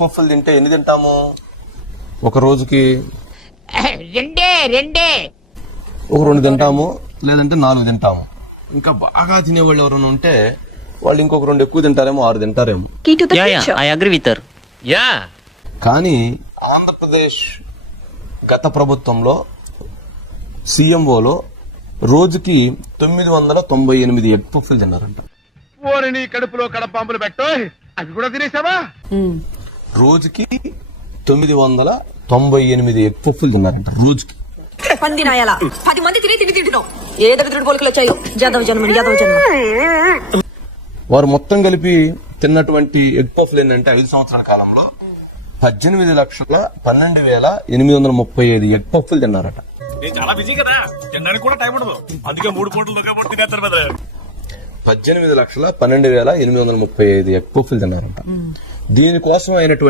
పఫ్ఫులు తింటే ఎన్ని తింటాము ఒక రోజుకి? రెండే ఒక 2 తింటాము, లేదంటే 4 తింటాము. ఇంకా బాగా తినేవాళ్ళు ఎవరైనా ఉంటే వాళ్ళు ఇంకొక 2 ఎక్కువ తింటారేమో, 6 తింటారేమో. I agree with her. Yeah కానీ ఆంధ్రప్రదేశ్ గత ప్రభుత్వంలో సీఎంఓలో రోజుకి 998 ఎగ్ పఫ్ఫులు తిన్నారంట. ఓరిని కడుపులో కడపాంపులు పెట్టో అది కూడా తినేసావా? రోజుకి 998 ఎగ్ పఫ్ఫులు తిన్నారంట రోజుకి. పంది నాయాల 10 మంది తిని తింటున్నావు. ఏ దగ్గర పోలికలు వచ్చాయో యాదవ జన్మని యాదవ జన్మ. వారు మొత్తం కలిపి తిన్నటువంటి ఎగ్ పఫ్లు ఏంటంటే 5 సంవత్సరాల కాలంలో 18,12,835 ఎగ్ పఫ్లు తిన్నారట. నేను చాలా బిజీ కదా, తినడానికి కూడా టైం ఉండదు, అందుకే 3 పూటలు తినేస్తారు కదా. 18,12,835 ఎగ్ పఫ్లు తిన్నారంట. దీనికోసం అయినటువంటి